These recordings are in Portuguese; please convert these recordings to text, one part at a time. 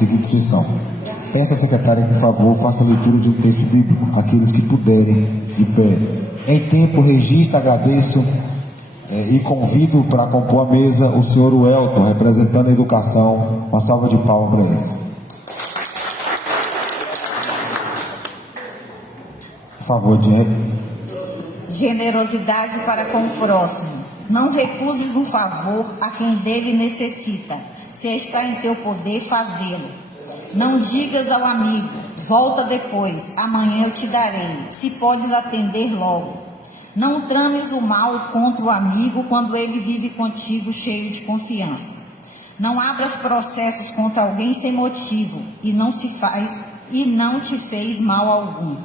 Seguinte sessão. Peço à secretária que, por favor, faça a leitura de um texto bíblico, aqueles que puderem, de pé. Em tempo, registro, agradeço e convido para compor a mesa o senhor Welton, representando a educação. Uma salva de palmas para eles. Por favor, Diego. Generosidade para com o próximo. Não recuses um favor a quem dele necessita, se está em teu poder fazê-lo. Não digas ao amigo, volta depois, amanhã eu te darei, se podes atender logo. Não trames o mal contra o amigo quando ele vive contigo cheio de confiança. Não abras processos contra alguém sem motivo e não te fez mal algum.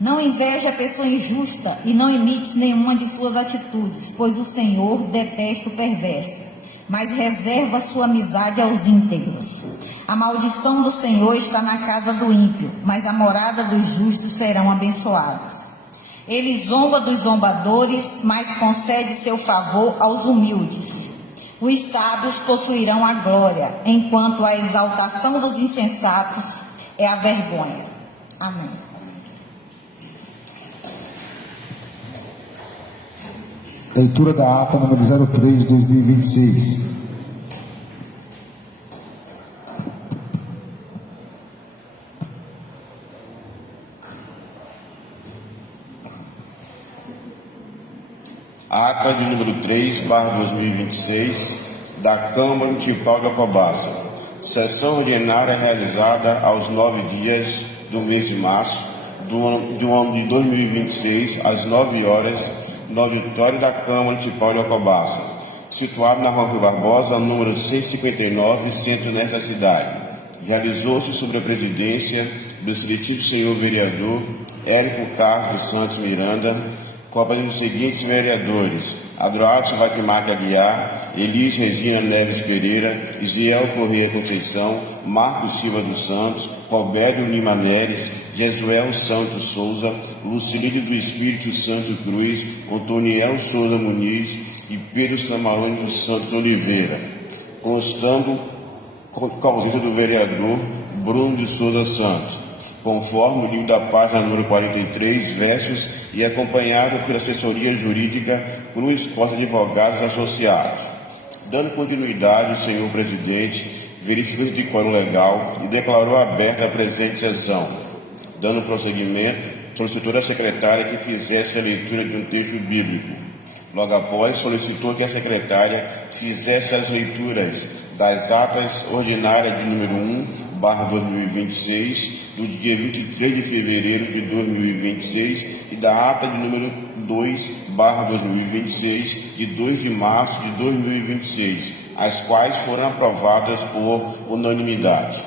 Não inveje a pessoa injusta e não imites nenhuma de suas atitudes, pois o Senhor detesta o perverso, mas reserva sua amizade aos íntegros. A maldição do Senhor está na casa do ímpio, mas a morada dos justos serão abençoadas. Ele zomba dos zombadores, mas concede seu favor aos humildes. Os sábios possuirão a glória, enquanto a exaltação dos insensatos é a vergonha. Amém. Leitura da ata número 03 de 2026. Ata de número 3/2026 da Câmara Municipal de Alcobaça. Sessão ordinária realizada aos 9 dias do mês de março do ano de 2026, às 9 horas, no auditório da Câmara Municipal de Alcobaça, situado na Rua Rui Barbosa, número 159, centro nesta cidade. Realizou-se sob a presidência do excelentíssimo senhor vereador Érico Carlos de Santos Miranda, com a presença dos seguintes vereadores: Adroato Vaquimac Aguiar, Elis Regina Neves Pereira, Isiel Corrêa Conceição, Marcos Silva dos Santos, Roberto Lima Neres, Jesuel Santos Souza, Lucilide do Espírito Santo Cruz, Antoniel Souza Muniz e Pedro Camarões dos Santos Oliveira, constando com a ausência do vereador Bruno de Souza Santos, conforme o livro da página número 43, versos, e acompanhado pela assessoria jurídica Cruz Costa Advogados Associados. Dando continuidade, o senhor presidente verificou-se de quórum legal e declarou aberta a presente sessão. Dando prosseguimento, solicitou à secretária que fizesse a leitura de um texto bíblico. Logo após, solicitou que a secretária fizesse as leituras das atas ordinárias de número 1/2026, do dia 23 de fevereiro de 2026, e da ata de número 2/2026, de 2 de março de 2026, as quais foram aprovadas por unanimidade.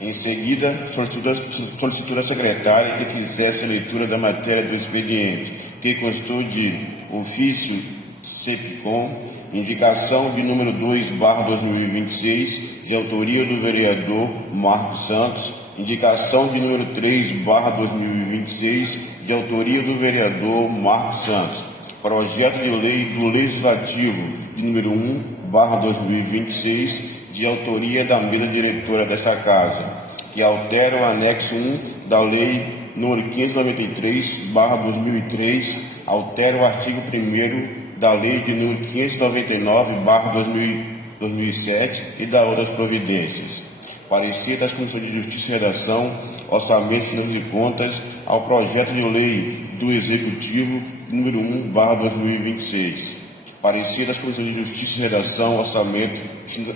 Em seguida, solicitou à secretária que fizesse a leitura da matéria do expediente, que constou de ofício CEPCOM, indicação de número 2/2026, de autoria do vereador Marcos Santos, indicação de número 3/2026, de autoria do vereador Marcos Santos, projeto de lei do Legislativo de número 1/2026, de autoria da mesa diretora desta Casa, que altera o anexo 1 da Lei número 593/2003, altera o artigo 1º da Lei de número 599/2007 e da outras providências. Parecer das Comissões de Justiça e Redação, Orçamento, Finanças e Contas, ao projeto de lei do Executivo número 1/2026. Parecer das Comissões de Justiça e Redação, Orçamento,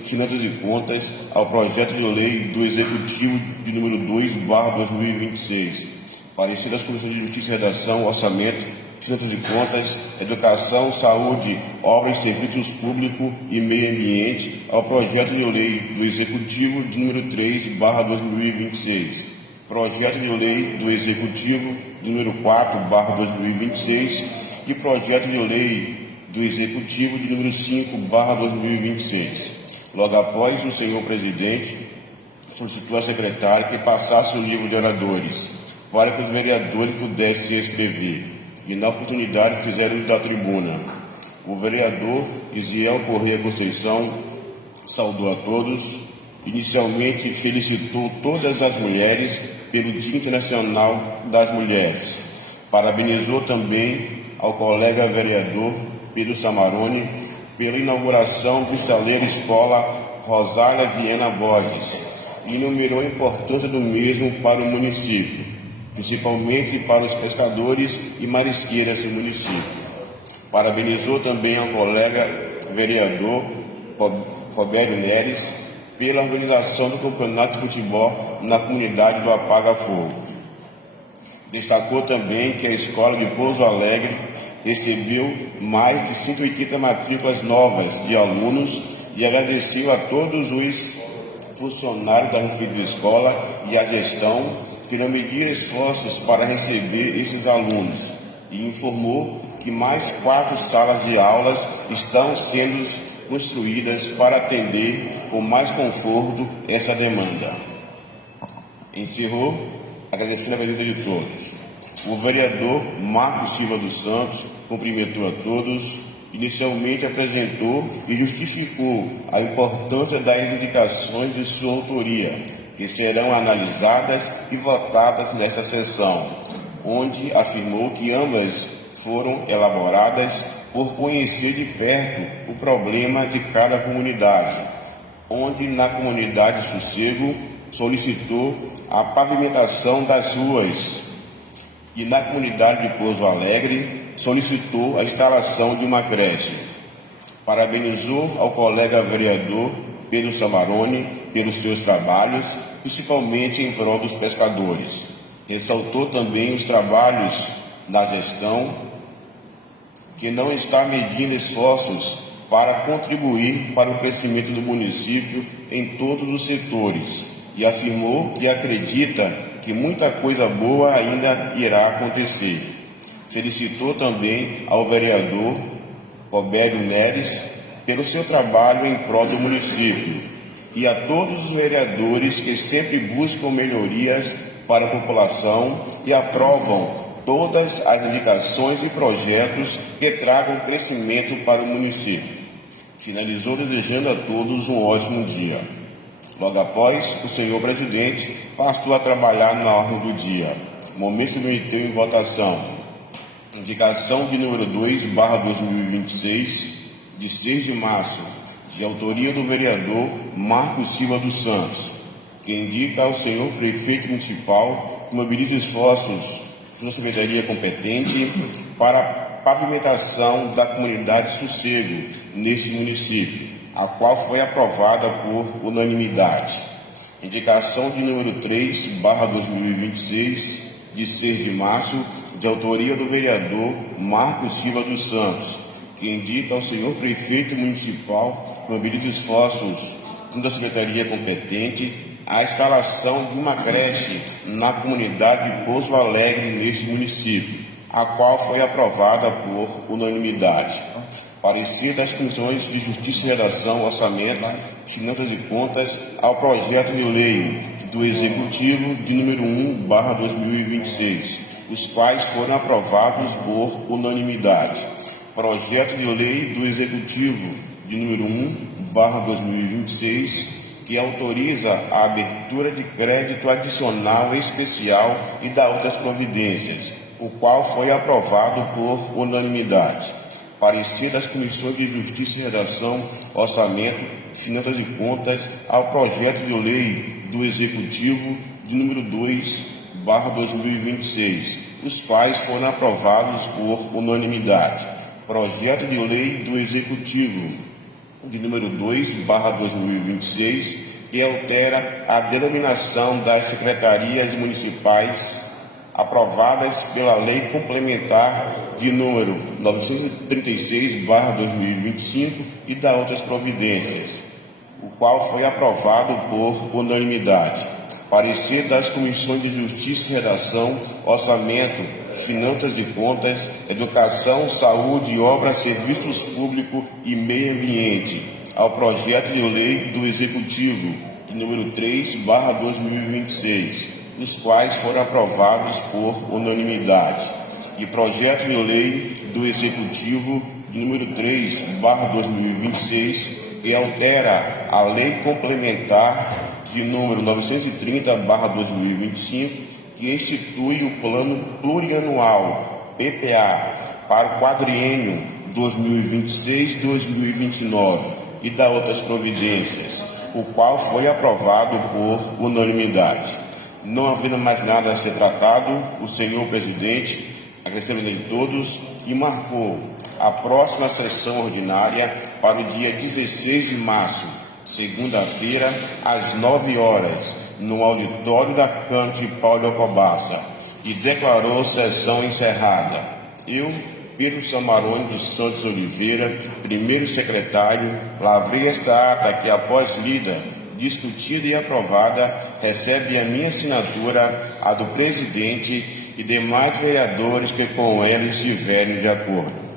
Finanças e Contas, ao projeto de lei do Executivo de número 2/2026. Parecer das Comissões de Justiça e Redação, Orçamento, Finanças e Contas, Educação, Saúde, Obras e Serviços Públicos e Meio Ambiente, ao projeto de lei do Executivo de número 3/2026. Projeto de lei do Executivo de número 4/2026 e projeto de lei do Executivo de número 5/2026. Logo após, o senhor presidente solicitou à secretária que passasse o livro de oradores, para que os vereadores pudessem se inscrever, e na oportunidade fizeram uso da tribuna. O vereador Isiel Corrêa Conceição saudou a todos, Inicialmente, felicitou todas as mulheres pelo Dia Internacional das Mulheres. Parabenizou também ao colega vereador Pedro Samarone pela inauguração do estaleiro Escola Rosália Viana Borges e enumerou a importância do mesmo para o município, principalmente para os pescadores e marisqueiras do município. Parabenizou também ao colega vereador Roberto Neres pela organização do campeonato de futebol na comunidade do Apaga Fogo. Destacou também que a escola de Pouso Alegre recebeu mais de 180 matrículas novas de alunos e agradeceu a todos os funcionários da referida escola e a gestão que irão medir esforços para receber esses alunos e informou que mais 4 salas de aulas estão sendo construídas para atender com mais conforto essa demanda. Encerrou agradecendo a presença de todos. O vereador Marcos Silva dos Santos cumprimentou a todos, inicialmente apresentou e justificou a importância das indicações de sua autoria, que serão analisadas e votadas nesta sessão, onde afirmou que ambas foram elaboradas por conhecer de perto o problema de cada comunidade, onde na comunidade Sossego solicitou a pavimentação das ruas e na comunidade de Pouso Alegre solicitou a instalação de uma creche. Parabenizou ao colega vereador Pedro Samarone pelos seus trabalhos, principalmente em prol dos pescadores. Ressaltou também os trabalhos da gestão, que não está medindo esforços para contribuir para o crescimento do município em todos os setores, e afirmou que acredita que muita coisa boa ainda irá acontecer. Felicitou também ao vereador Roberto Neres pelo seu trabalho em prol do município e a todos os vereadores que sempre buscam melhorias para a população e aprovam todas as indicações e projetos que tragam crescimento para o município. Finalizou desejando a todos um ótimo dia. Logo após, o senhor presidente passou a trabalhar na ordem do dia. O momento se meteu em votação. Indicação de número 2/2026, de 6 de março, de autoria do vereador Marcos Silva dos Santos, que indica ao senhor prefeito municipal que mobilize esforços da secretaria competente para a pavimentação da comunidade Sossego neste município, a qual foi aprovada por unanimidade. Indicação de número 3/2026, de 6 de março, de autoria do vereador Marcos Silva dos Santos, que indica ao senhor prefeito municipal que mobilize esforços da secretaria competente a instalação de uma creche na comunidade de Pouso Alegre neste município, a qual foi aprovada por unanimidade. Parecer das Comissões de Justiça e Redação, Orçamento, Finanças e Contas ao projeto de lei do Executivo de número 1/2026, os quais foram aprovados por unanimidade. Projeto de lei do Executivo de número 1/2026, que autoriza a abertura de crédito adicional especial e da outras providências, o qual foi aprovado por unanimidade. Parecer das Comissões de Justiça e Redação, Orçamento, Finanças e Contas ao projeto de lei do Executivo de número 2/2026, os quais foram aprovados por unanimidade. Projeto de lei do Executivo de número 2/2026, que altera a denominação das secretarias municipais aprovadas pela Lei Complementar de número 936/2025 e da outras providências, o qual foi aprovado por unanimidade. Parecer das Comissões de Justiça e Redação, Orçamento, Finanças e Contas, Educação, Saúde, Obras, Serviços Públicos e Meio Ambiente, ao projeto de lei do Executivo, de número 3/2026, os quais foram aprovados por unanimidade. E projeto de lei do Executivo, de número 3/2026, e altera a Lei Complementar de número 930/2025, que institui o Plano Plurianual, PPA, para o quadriênio 2026-2029 e da outras providências, o qual foi aprovado por unanimidade. Não havendo mais nada a ser tratado, o senhor presidente agradecemos a todos e marcou a próxima sessão ordinária para o dia 16 de março, segunda-feira, às 9 horas, no auditório da Câmara Municipal de Alcobaça, e declarou sessão encerrada. Eu, Pedro Samarone dos Santos Oliveira, primeiro secretário, lavrei esta ata que, após lida, discutida e aprovada, recebe a minha assinatura, a do presidente e demais vereadores que com ela estiverem de acordo.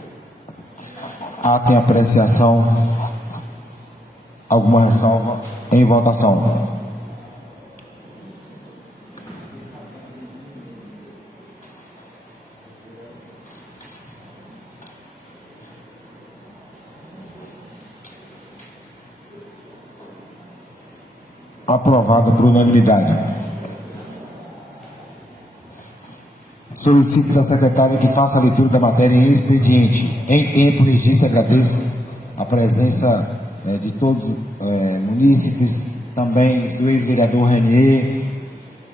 Ato em apreciação. Alguma ressalva? Em votação. Aprovado por unanimidade. Solicito da secretária que faça a leitura da matéria em expediente. Em tempo, registro, agradeço a presença de todos os munícipes, também do ex-vereador Renier,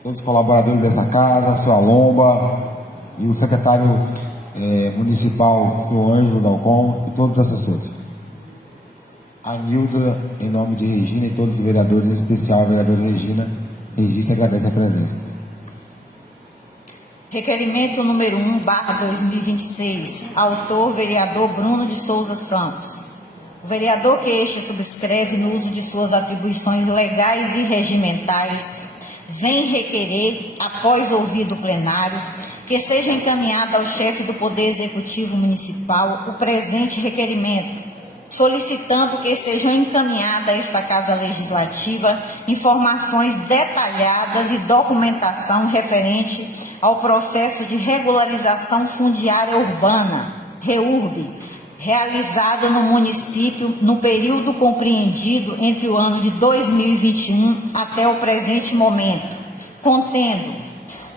todos os colaboradores dessa casa, seu Alomba, e o secretário municipal, seu Ângelo Dalcon, e todos os assessores. A Nilda, em nome de Regina e todos os vereadores, em especial a vereadora Regina, registra e agradece a presença. Requerimento número 1/2026, autor vereador Bruno de Souza Santos. O vereador que este subscreve no uso de suas atribuições legais e regimentais vem requerer, após ouvido o plenário, que seja encaminhado ao chefe do Poder Executivo Municipal o presente requerimento, solicitando que sejam encaminhadas a esta Casa Legislativa informações detalhadas e documentação referente ao processo de regularização fundiária urbana, REURB, realizado no município no período compreendido entre o ano de 2021 até o presente momento, contendo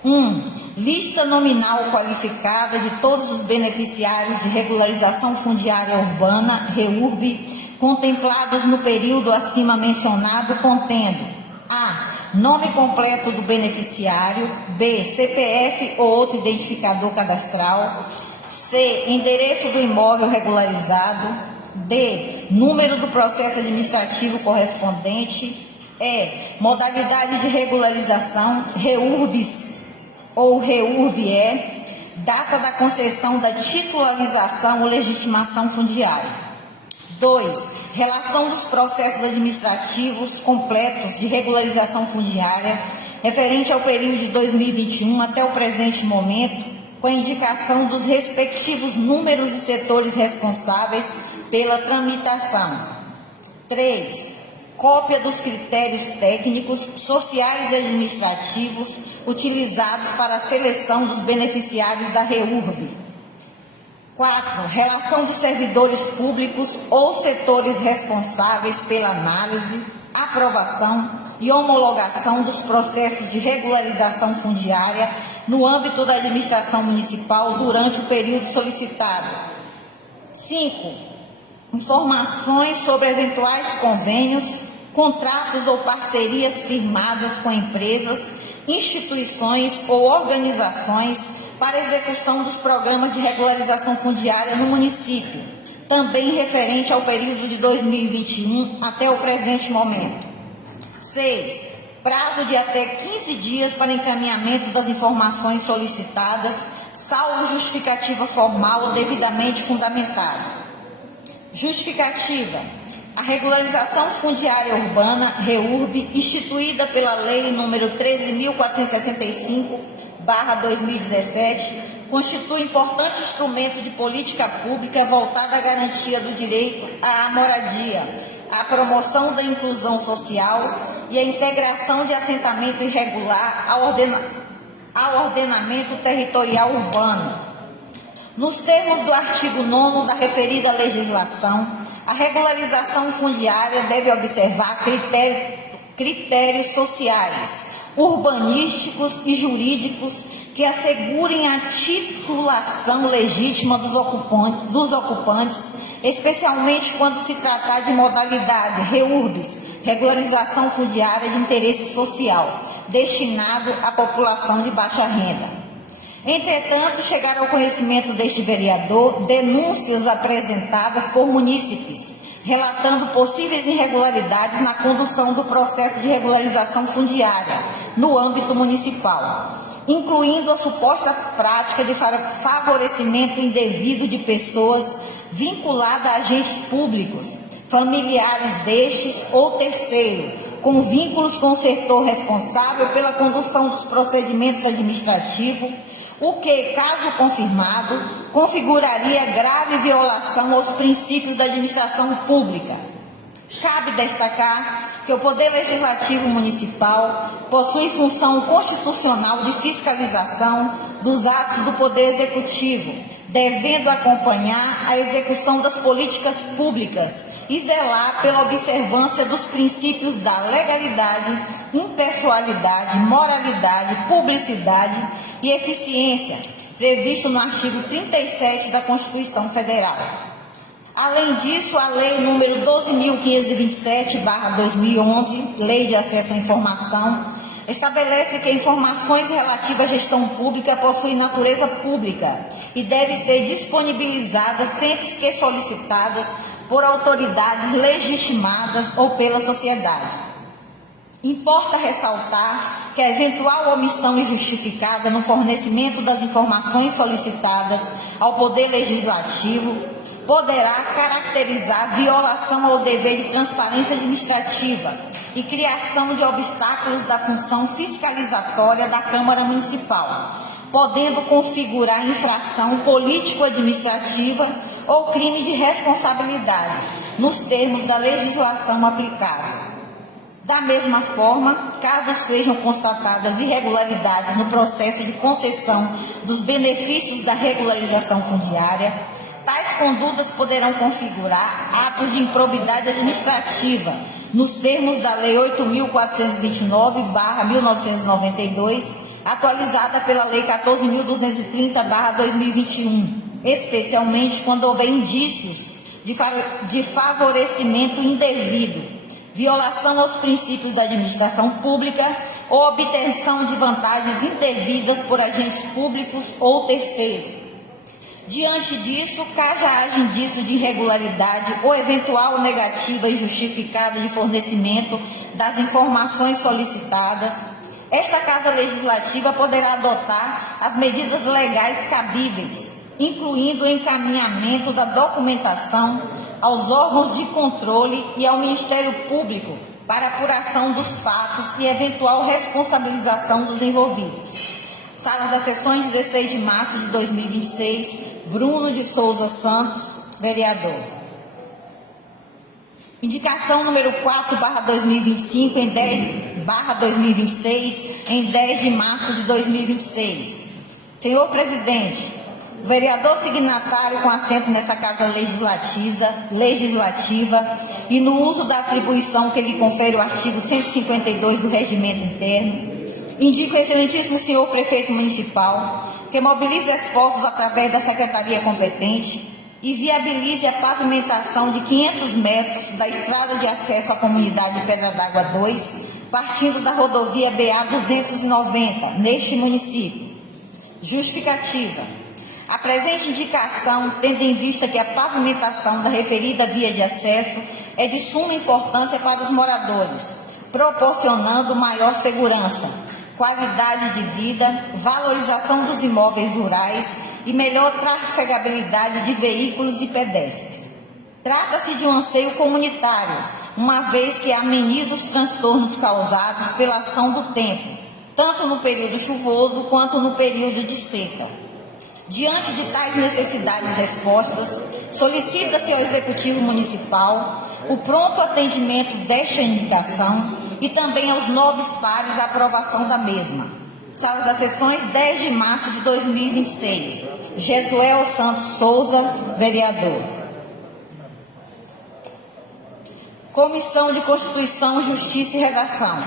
1. Lista nominal qualificada de todos os beneficiários de regularização fundiária urbana, REURB, contemplados no período acima mencionado, contendo a. Nome completo do beneficiário, b. CPF ou outro identificador cadastral, c. Endereço do imóvel regularizado, d. Número do processo administrativo correspondente, e. Modalidade de regularização, REURBs ou REURB-E, data da concessão da titularização ou legitimação fundiária. 2. Relação dos processos administrativos completos de regularização fundiária referente ao período de 2021 até o presente momento, com a indicação dos respectivos números e setores responsáveis pela tramitação. 3. Cópia dos critérios técnicos, sociais e administrativos utilizados para a seleção dos beneficiários da REURB. 4. Relação dos servidores públicos ou setores responsáveis pela análise, aprovação e homologação dos processos de regularização fundiária no âmbito da administração municipal durante o período solicitado. 5. Informações sobre eventuais convênios, contratos ou parcerias firmadas com empresas, instituições ou organizações para execução dos programas de regularização fundiária no município, também referente ao período de 2021 até o presente momento. 6. Prazo de até 15 dias para encaminhamento das informações solicitadas, salvo justificativa formal ou devidamente fundamentada. Justificativa. A regularização fundiária urbana, REURB, instituída pela Lei nº 13.465/2017, constitui importante instrumento de política pública voltada à garantia do direito à moradia, à promoção da inclusão social e à integração de assentamento irregular ao ordenamento territorial urbano. Nos termos do artigo 9º da referida legislação, A regularização fundiária deve observar critérios sociais, urbanísticos e jurídicos que assegurem a titulação legítima dos ocupantes, especialmente quando se tratar de modalidade REURBS, regularização fundiária de interesse social, destinado à população de baixa renda. Entretanto, chegaram ao conhecimento deste vereador denúncias apresentadas por munícipes, relatando possíveis irregularidades na condução do processo de regularização fundiária no âmbito municipal, incluindo a suposta prática de favorecimento indevido de pessoas vinculadas a agentes públicos, familiares destes ou terceiro, com vínculos com o setor responsável pela condução dos procedimentos administrativos, o que, caso confirmado, configuraria grave violação aos princípios da administração pública. Cabe destacar que o Poder Legislativo Municipal possui função constitucional de fiscalização dos atos do Poder Executivo, devendo acompanhar a execução das políticas públicas e zelar pela observância dos princípios da legalidade, impessoalidade, moralidade, publicidade e eficiência, previsto no artigo 37 da Constituição Federal. Além disso, a Lei número 12.527/2011, Lei de Acesso à Informação, estabelece que informações relativas à gestão pública possuem natureza pública e devem ser disponibilizadas sempre que solicitadas por autoridades legitimadas ou pela sociedade. Importa ressaltar que a eventual omissão injustificada no fornecimento das informações solicitadas ao Poder Legislativo poderá caracterizar violação ao dever de transparência administrativa e criação de obstáculos da função fiscalizatória da Câmara Municipal, podendo configurar infração político-administrativa ou crime de responsabilidade, nos termos da legislação aplicável. Da mesma forma, caso sejam constatadas irregularidades no processo de concessão dos benefícios da regularização fundiária, tais condutas poderão configurar atos de improbidade administrativa, nos termos da Lei 8.429/1992, atualizada pela Lei 14.230/2021, especialmente quando houver indícios de favorecimento indevido, violação aos princípios da administração pública ou obtenção de vantagens indevidas por agentes públicos ou terceiros. Diante disso, caso haja indício de irregularidade ou eventual negativa e justificada de fornecimento das informações solicitadas, esta Casa Legislativa poderá adotar as medidas legais cabíveis, incluindo o encaminhamento da documentação aos órgãos de controle e ao Ministério Público para apuração dos fatos e eventual responsabilização dos envolvidos. Sala das Sessões, 16 de março de 2026, Bruno de Souza Santos, vereador. Indicação número 4/2025, em 10/2026, em 10 de março de 2026. Senhor presidente, o vereador signatário com assento nessa Casa Legislativa e no uso da atribuição que lhe confere o artigo 152 do Regimento Interno, indico ao excelentíssimo senhor prefeito municipal que mobilize esforços através da secretaria competente e viabilize a pavimentação de 500 metros da estrada de acesso à comunidade Pedra d'Água 2, partindo da rodovia BA 290, neste município. Justificativa. A presente indicação, tendo em vista que a pavimentação da referida via de acesso é de suma importância para os moradores, proporcionando maior segurança, qualidade de vida, valorização dos imóveis rurais e melhor trafegabilidade de veículos e pedestres. Trata-se de um anseio comunitário, uma vez que ameniza os transtornos causados pela ação do tempo, tanto no período chuvoso quanto no período de seca. Diante de tais necessidades expostas, solicita-se ao Executivo Municipal o pronto atendimento desta indicação e também aos nobres pares a aprovação da mesma. Sala das Sessões, 10 de março de 2026. Jesuel Santos Souza, vereador. Comissão de Constituição, Justiça e Redação.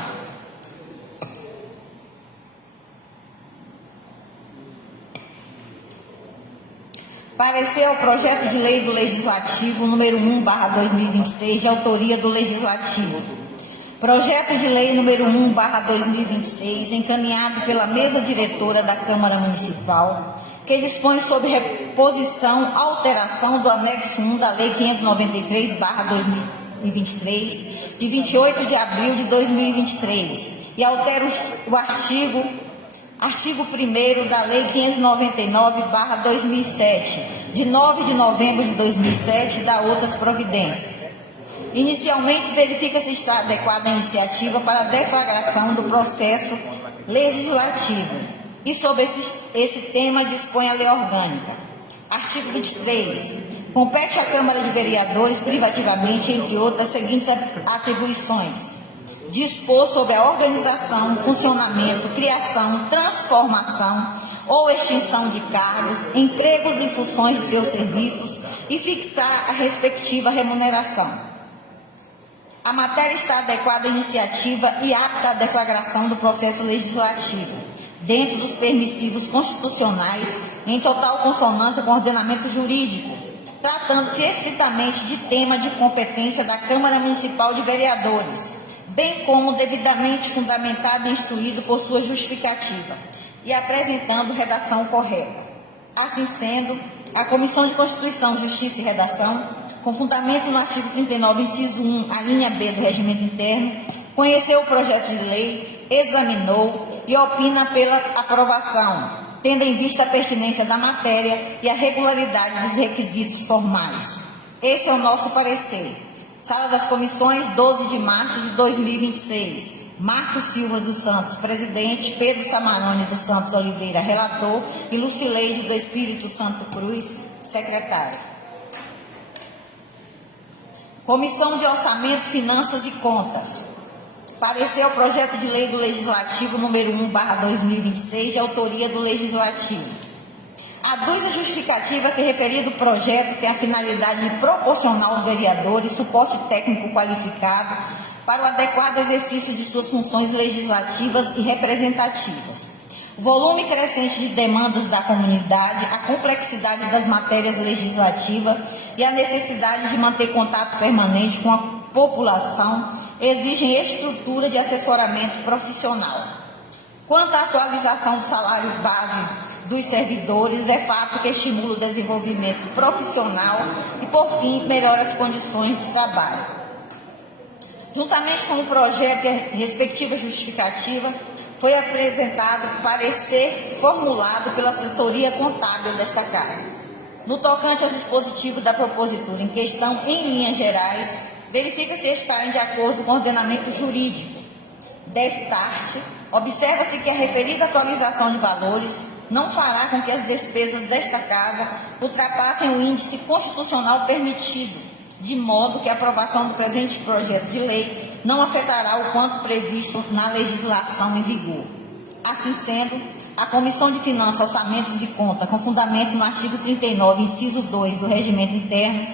Parecer ao projeto de lei do Legislativo número 1/2026, de autoria do Legislativo. Projeto de lei número 1/2026, encaminhado pela mesa diretora da Câmara Municipal, que dispõe sobre reposição, alteração do anexo 1 da Lei 593/2023, de 28 de abril de 2023, e altera o artigo 1º da Lei 599/2007, de 9 de novembro de 2007, da outras providências. Inicialmente, verifica se está adequada a iniciativa para a deflagração do processo legislativo. E sobre esse tema dispõe a lei orgânica. Artigo 23. Compete à Câmara de Vereadores, privativamente, entre outras, as seguintes atribuições: dispor sobre a organização, funcionamento, criação, transformação ou extinção de cargos, empregos e funções de seus serviços e fixar a respectiva remuneração. A matéria está adequada à iniciativa e apta à deflagração do processo legislativo, dentro dos permissivos constitucionais, em total consonância com o ordenamento jurídico, tratando-se estritamente de tema de competência da Câmara Municipal de Vereadores, bem como devidamente fundamentado e instruído por sua justificativa, e apresentando redação correta. Assim sendo, a Comissão de Constituição, Justiça e Redação, com fundamento no artigo 39, inciso 1, a linha B do Regimento Interno, conheceu o projeto de lei, examinou e opina pela aprovação, tendo em vista a pertinência da matéria e a regularidade dos requisitos formais. Esse é o nosso parecer. Sala das Comissões, 12 de março de 2026. Marcos Silva dos Santos, presidente, Pedro Samarone dos Santos Oliveira, relator, e Lucileide do Espírito Santo Cruz, secretária. Comissão de Orçamento, Finanças e Contas. Parecer ao projeto de lei do Legislativo número 1/2026, de autoria do Legislativo. Aduz a justificativa que referido projeto tem a finalidade de proporcionar aos vereadores suporte técnico qualificado para o adequado exercício de suas funções legislativas e representativas. O volume crescente de demandas da comunidade, a complexidade das matérias legislativas e a necessidade de manter contato permanente com a população exigem estrutura de assessoramento profissional. Quanto à atualização do salário base dos servidores, é fato que estimula o desenvolvimento profissional e, por fim, melhora as condições de trabalho. Juntamente com o projeto e a respectiva justificativa, foi apresentado parecer formulado pela assessoria contábil desta Casa. No tocante ao dispositivo da propositura em questão, em linhas gerais, verifica se estarem de acordo com o ordenamento jurídico. Destarte, observa-se que a referida atualização de valores não fará com que as despesas desta Casa ultrapassem o índice constitucional permitido, de modo que a aprovação do presente projeto de lei não afetará o quanto previsto na legislação em vigor. Assim sendo, a Comissão de Finanças, Orçamentos e Contas, com fundamento no artigo 39, inciso 2 do Regimento Interno,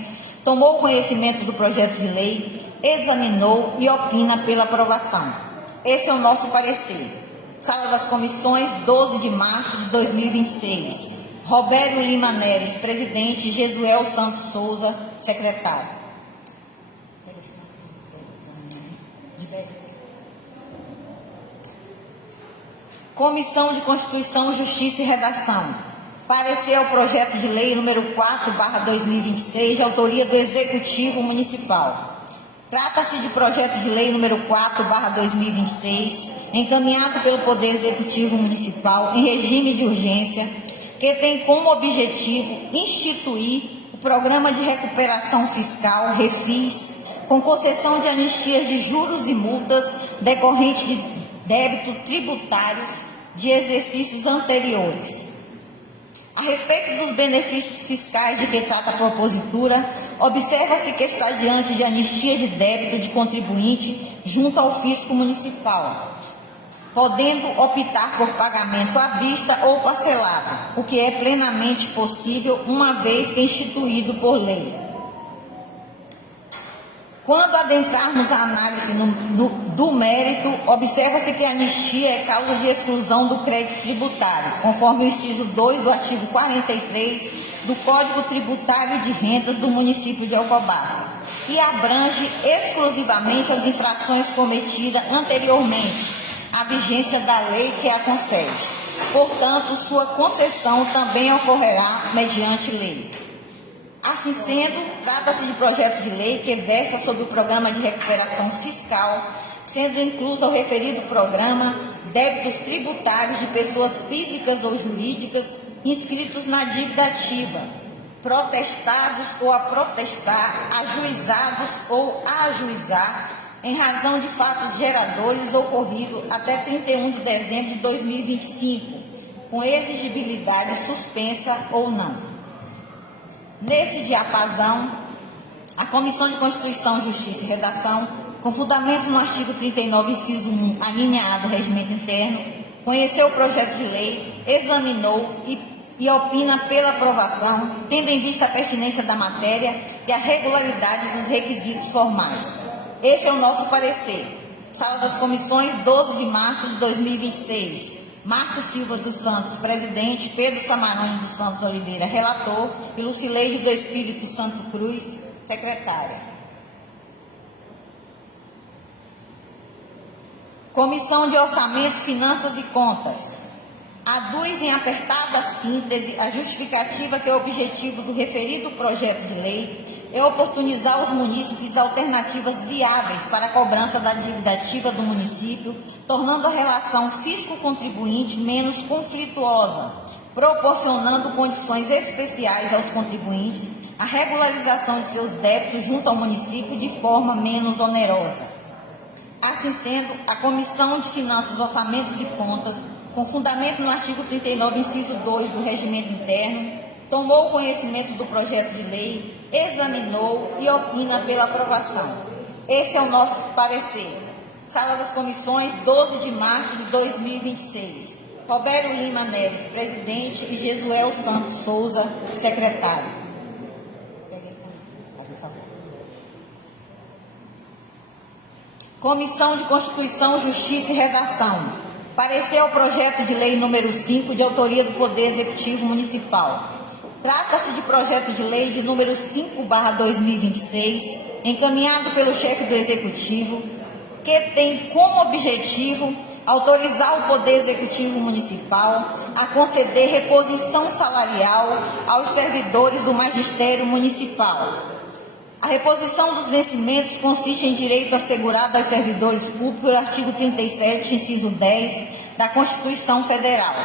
tomou conhecimento do projeto de lei, examinou e opina pela aprovação. Esse é o nosso parecer. Sala das Comissões, 12 de março de 2026. Robério Lima Neres, presidente. Jesuel Santos Souza, secretário. Comissão de Constituição, Justiça e Redação. Parecer ao projeto de lei número 4/2026, de autoria do Executivo Municipal. Trata-se de projeto de lei número 4/2026, encaminhado pelo Poder Executivo Municipal em regime de urgência, que tem como objetivo instituir o Programa de Recuperação Fiscal, REFIS, com concessão de anistias de juros e multas decorrentes de débito tributários de exercícios anteriores. A respeito dos benefícios fiscais de que trata a propositura, observa-se que está diante de anistia de débito de contribuinte junto ao fisco municipal, podendo optar por pagamento à vista ou parcelado, o que é plenamente possível, uma vez que instituído por lei. Quando adentrarmos a análise do mérito, observa-se que a anistia é causa de exclusão do crédito tributário, conforme o inciso 2 do artigo 43 do Código Tributário de Rendas do município de Alcobaça, e abrange exclusivamente as infrações cometidas anteriormente à vigência da lei que a concede. Portanto, sua concessão também ocorrerá mediante lei. Assim sendo, trata-se de projeto de lei que versa sobre o Programa de Recuperação Fiscal, sendo incluso ao referido programa débitos tributários de pessoas físicas ou jurídicas inscritos na dívida ativa, protestados ou a protestar, ajuizados ou a ajuizar, em razão de fatos geradores ocorridos até 31 de dezembro de 2025, com exigibilidade suspensa ou não. Nesse diapasão, a Comissão de Constituição, Justiça e Redação, com fundamento no artigo 39, inciso 1, alínea A do Regimento Interno, conheceu o projeto de lei, examinou e opina pela aprovação, tendo em vista a pertinência da matéria e a regularidade dos requisitos formais. Esse é o nosso parecer. Sala das Comissões, 12 de março de 2026. Marcos Silva dos Santos, presidente, Pedro Samarone dos Santos Oliveira, relator, e Lucileide do Espírito Santo Cruz, secretária. Comissão de Orçamento, Finanças e Contas. Aduz em apertada síntese a justificativa que o objetivo do referido projeto de lei é oportunizar aos munícipes alternativas viáveis para a cobrança da dívida ativa do município, tornando a relação fisco-contribuinte menos conflituosa, proporcionando condições especiais aos contribuintes, a regularização de seus débitos junto ao município de forma menos onerosa. Assim sendo, a Comissão de Finanças, Orçamentos e Contas, com fundamento no artigo 39, inciso 2 do Regimento Interno, tomou conhecimento do projeto de lei, examinou e opina pela aprovação. Esse é o nosso parecer. Sala das Comissões, 12 de março de 2026. Robério Lima Neves, presidente, e Jesuel Santos Souza, secretário. Comissão de Constituição, Justiça e Redação. Parecer o projeto de lei número 5, de autoria do Poder Executivo Municipal. Trata-se de projeto de lei de número 5/2026, encaminhado pelo chefe do Executivo, que tem como objetivo autorizar o Poder Executivo Municipal a conceder reposição salarial aos servidores do Magistério Municipal. A reposição dos vencimentos consiste em direito assegurado aos servidores públicos pelo artigo 37, inciso 10 da Constituição Federal,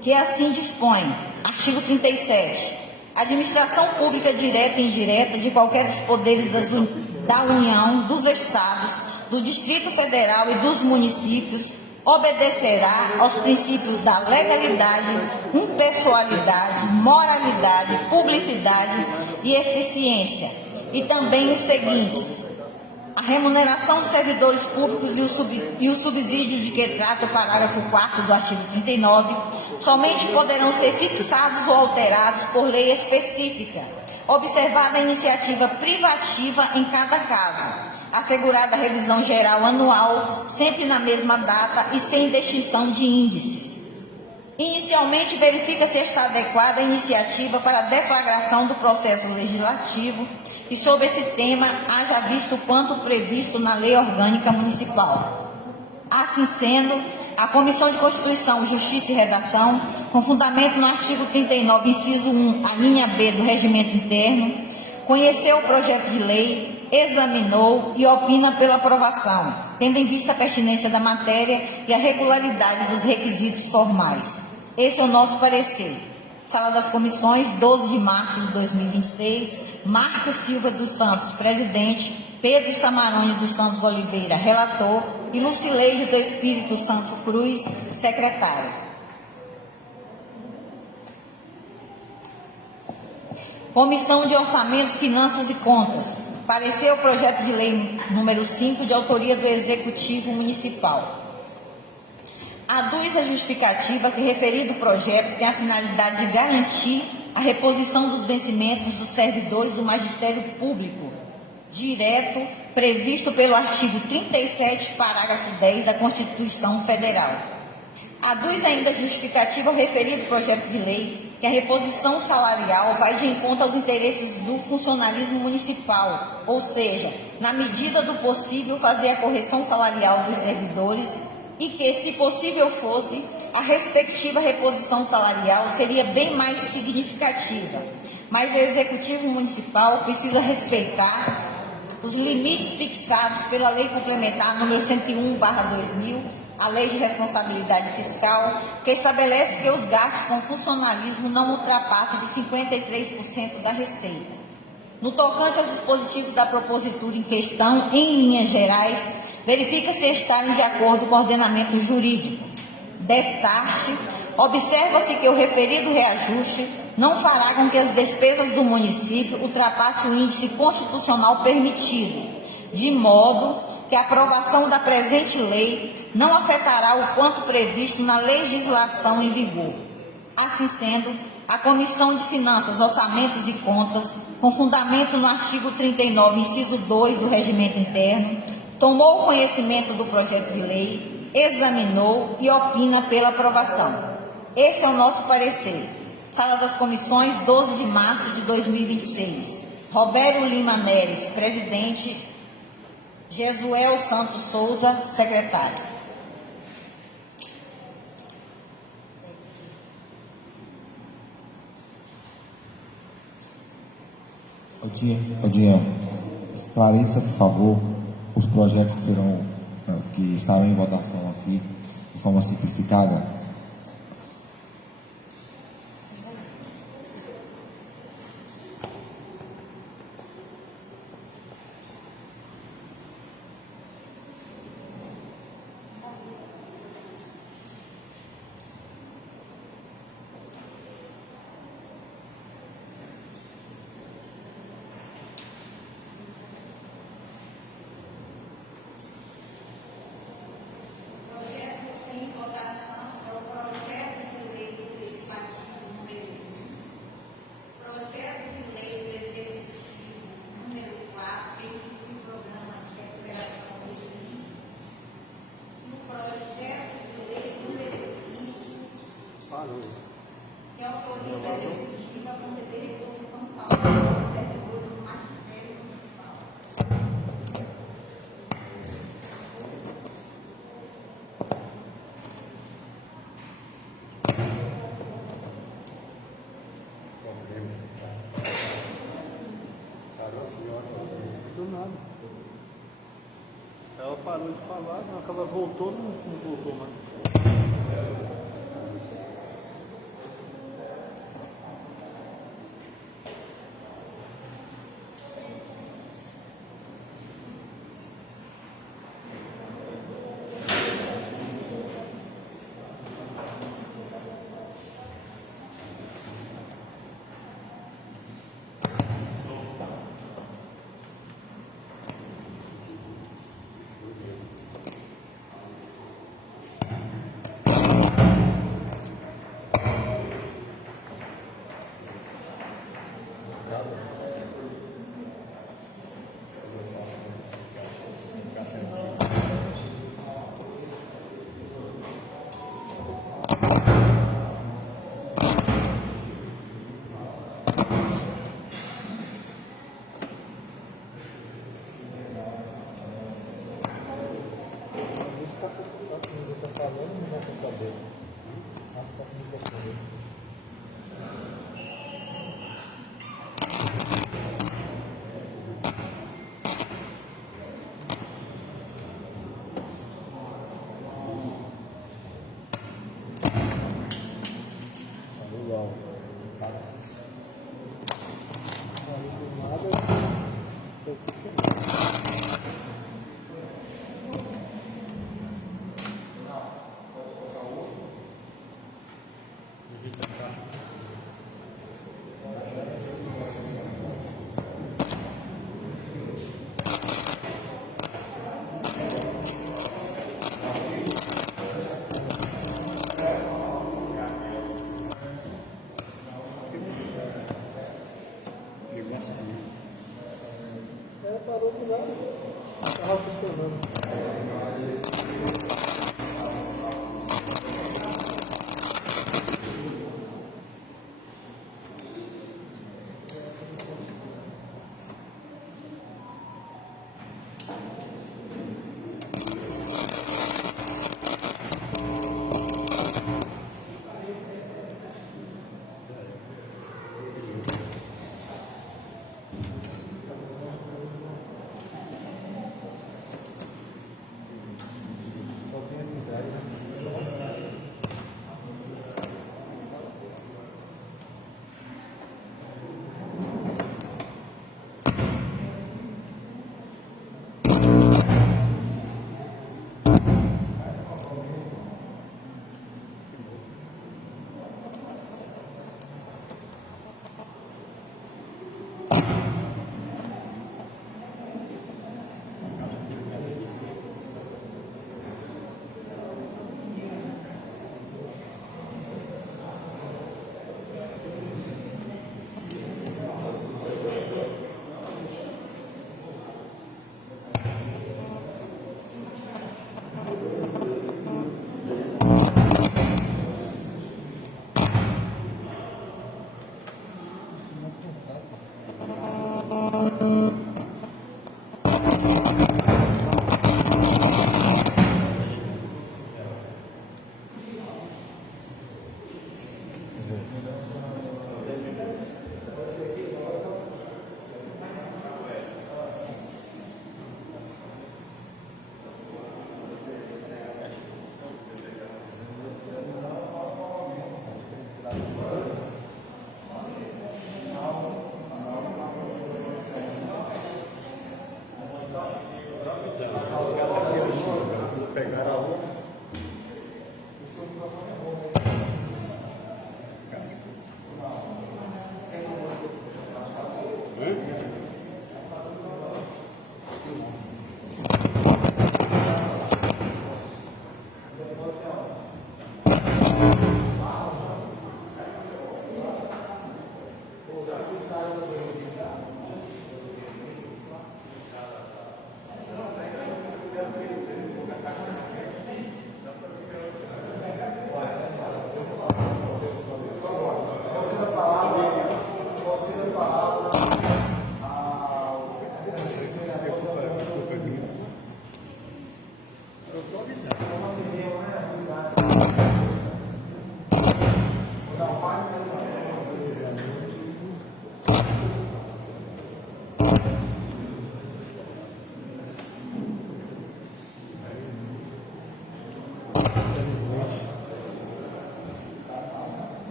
que assim dispõe. Artigo 37. A administração pública direta e indireta de qualquer dos poderes da União, dos Estados, do Distrito Federal e dos municípios obedecerá aos princípios da legalidade, impessoalidade, moralidade, publicidade e eficiência, e também os seguintes: a remuneração dos servidores públicos e o subsídio de que trata o parágrafo 4º do artigo 39 somente poderão ser fixados ou alterados por lei específica, observada a iniciativa privativa em cada caso, assegurada a revisão geral anual, sempre na mesma data e sem distinção de índices. Inicialmente, verifica se está adequada a iniciativa para a deflagração do processo legislativo e sobre esse tema haja visto quanto previsto na Lei Orgânica Municipal. Assim sendo, a Comissão de Constituição, Justiça e Redação, com fundamento no artigo 39, inciso 1, a linha B do Regimento Interno, conheceu o projeto de lei, examinou e opina pela aprovação, tendo em vista a pertinência da matéria e a regularidade dos requisitos formais. Esse é o nosso parecer. Sala das Comissões, 12 de março de 2026, Marcos Silva dos Santos, presidente, Pedro Samarone dos Santos Oliveira, relator, e Lucileide do Espírito Santo Cruz, secretária. Comissão de Orçamento, Finanças e Contas. Parecer o projeto de lei número 5, de autoria do Executivo Municipal. Aduz a justificativa que referido projeto tem a finalidade de garantir a reposição dos vencimentos dos servidores do Magistério Público, direto previsto pelo artigo 37, parágrafo 10 da Constituição Federal. Aduz ainda justificativa ao referido projeto de lei que a reposição salarial vai de encontro aos interesses do funcionalismo municipal, ou seja, na medida do possível fazer a correção salarial dos servidores e que, se possível fosse, a respectiva reposição salarial seria bem mais significativa. Mas o Executivo Municipal precisa respeitar os limites fixados pela Lei Complementar número 101/2000, a Lei de Responsabilidade Fiscal, que estabelece que os gastos com funcionalismo não ultrapassem de 53% da receita. No tocante aos dispositivos da propositura em questão, em linhas gerais, verifica-se estarem de acordo com o ordenamento jurídico. Destarte, observa-se que o referido reajuste não fará com que as despesas do município ultrapassem o índice constitucional permitido, de modo que a aprovação da presente lei não afetará o quanto previsto na legislação em vigor. Assim sendo, a Comissão de Finanças, Orçamentos e Contas, com fundamento no artigo 39, inciso 2 do Regimento Interno, tomou conhecimento do projeto de lei, examinou e opina pela aprovação. Esse é o nosso parecer. Sala das Comissões, 12 de março de 2026. Robério Lima Neres, presidente. Jesuel Santos Souza, secretário. Odiel, esclareça, por favor, os projetos que estarão em votação aqui, de forma simplificada. Ela parou de falar, na hora que ela voltou, não voltou mais. Bom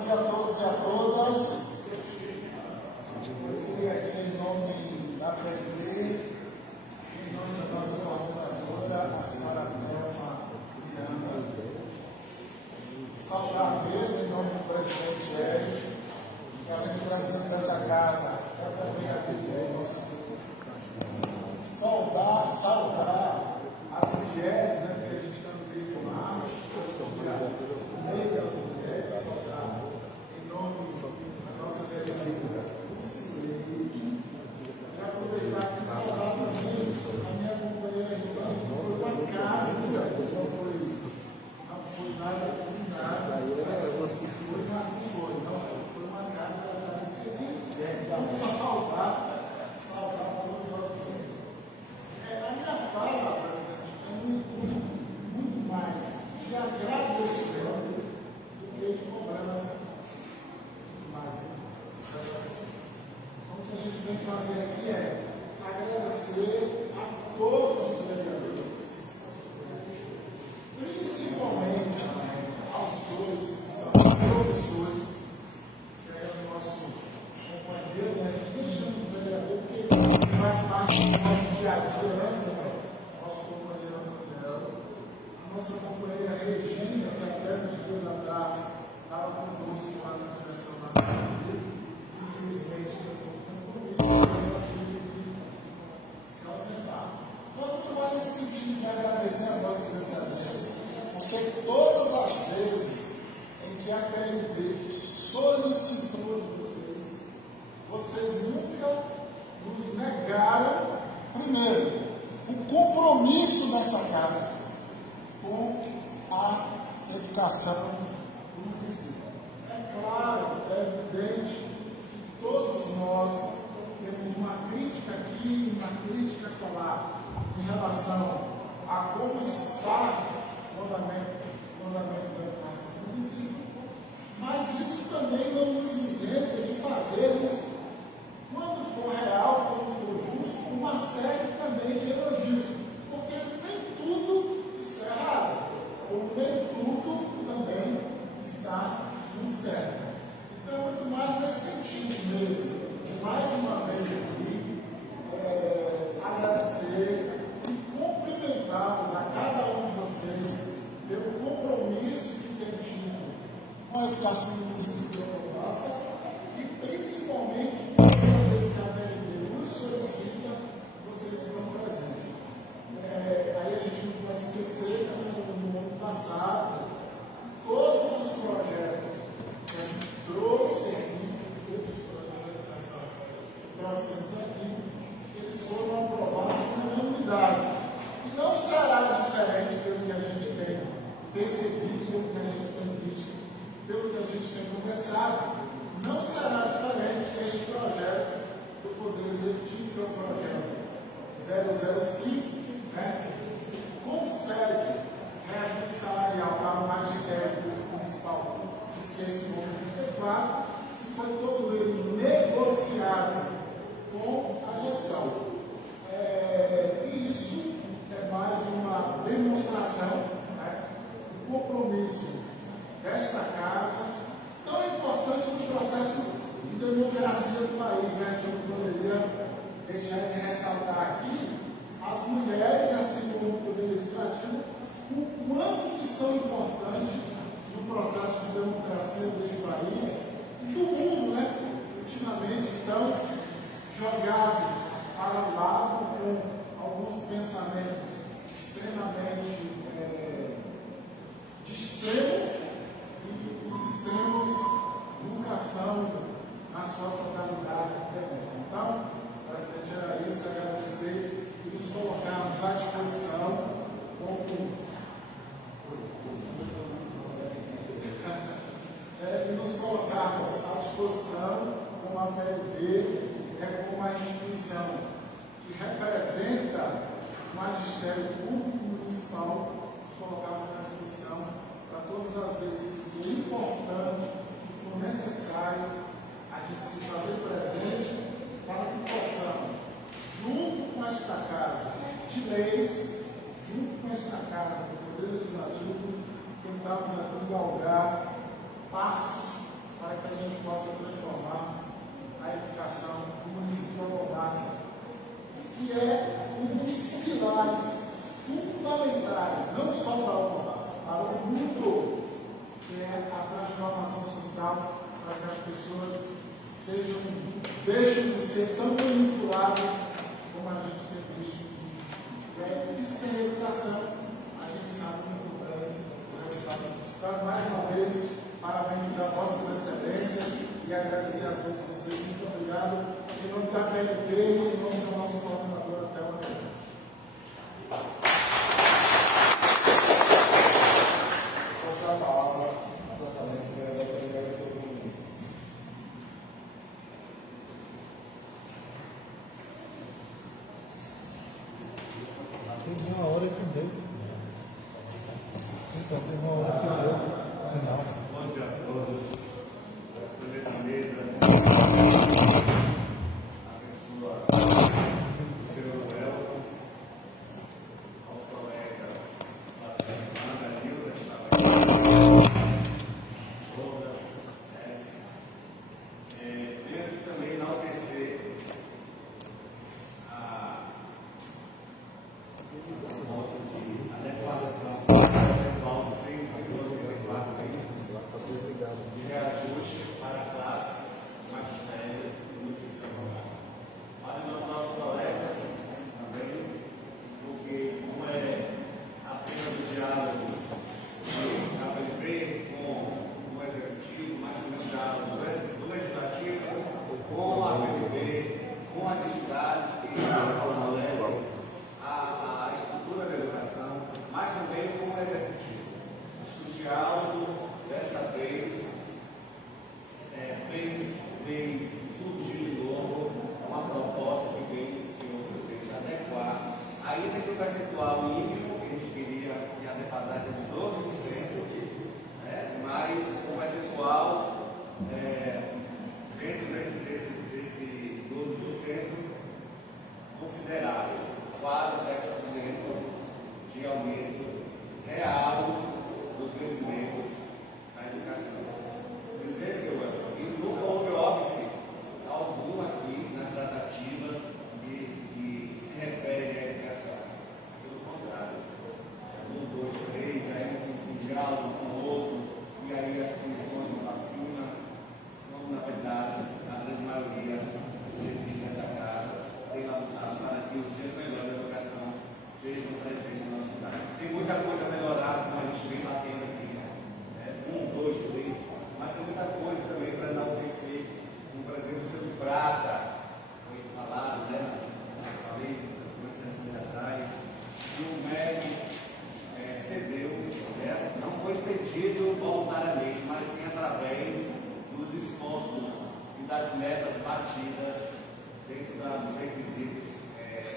dia a todos e a todas. Eu queria aqui, em nome da PLB, em nome da nossa coordenadora, a senhora Thelma Miranda, saudar a mesa em nome do presidente Hélio, que além do presidente dessa casa, é também aqui de Deus. Saudar as mulheres, né, que a gente está no mês de março, o mês das mulheres, saudar em nome da nossa vereadora Cicleide, e aproveitar que saudar também a minha companheira Rivana, que foi uma casa, não foi nada combinado, foi uma casa da Cicleide. Então, saudar todos os outros. A minha fala, presidente, é muito mais de agradecimento do que de cobrança. Então, o que a gente vem fazer aqui é agradecer a todos os vereadores, principalmente aos dois que são professores, que é o nosso companheiro, né? A gente nem chama de vereador porque faz parte do nosso dia a dia, né? Nosso companheiro Antônio, a nossa companheira Regina, que até uns dias atrás estava conosco lá na direção da família, infelizmente não se ausentar. Então, eu vou nesse sentido de agradecer a vossas excelências, porque todas as vezes em que a PLB solicitou vocês nunca nos negaram, primeiro, trouxemos aqui, eles foram aprovados por unanimidade. E não será diferente pelo que a gente tem percebido, pelo que a gente tem visto, pelo que a gente tem conversado. Não será diferente este projeto do Poder Executivo, que é o projeto 005, né? Concede reajuste salarial para o magistério municipal de Ciência e 94, e foi todo ele negociado com a gestão. E isso é mais uma demonstração, né, do compromisso desta casa, tão importante no processo de democracia do país, né, que eu não poderia deixar de ressaltar aqui, as mulheres, assim como o Poder Legislativo, o quanto que são importantes no processo de democracia deste país e do mundo, né? Ultimamente, então, jogado para o lado com alguns pensamentos extremamente de extremo, e os extremos nunca são, na sua totalidade, benéficos. Então, presidente, era isso, agradecer e nos colocarmos à disposição como a PLB, como uma instituição que representa o magistério público municipal, nos colocarmos à disposição para todas as vezes que for importante, que for necessário, a gente se fazer presente para que possamos, junto com esta casa de leis, junto com esta casa do Poder Legislativo, tentarmos aqui galgar passos para que a gente possa transformar a edificação do município de Alcobaça, que é um dos pilares fundamentais, não só para Alcobaça, para o mundo, que é a transformação social, para que as pessoas deixem de ser tão manipuladas como a gente tem visto. E sem educação, a gente sabe muito bem o resultado disso. Então, mais uma vez, parabenizar vossas excelências e agradecer a todos vocês. Muito obrigado. Em nome da PLB e em nome do nosso coordenador, até amanhã. Vou dar a palavra à vossa excelência, vereadora Fernanda. Tem uma hora que deu. Então, tem uma hora que deu. Final. Bom dia a todos. Primeira mesa,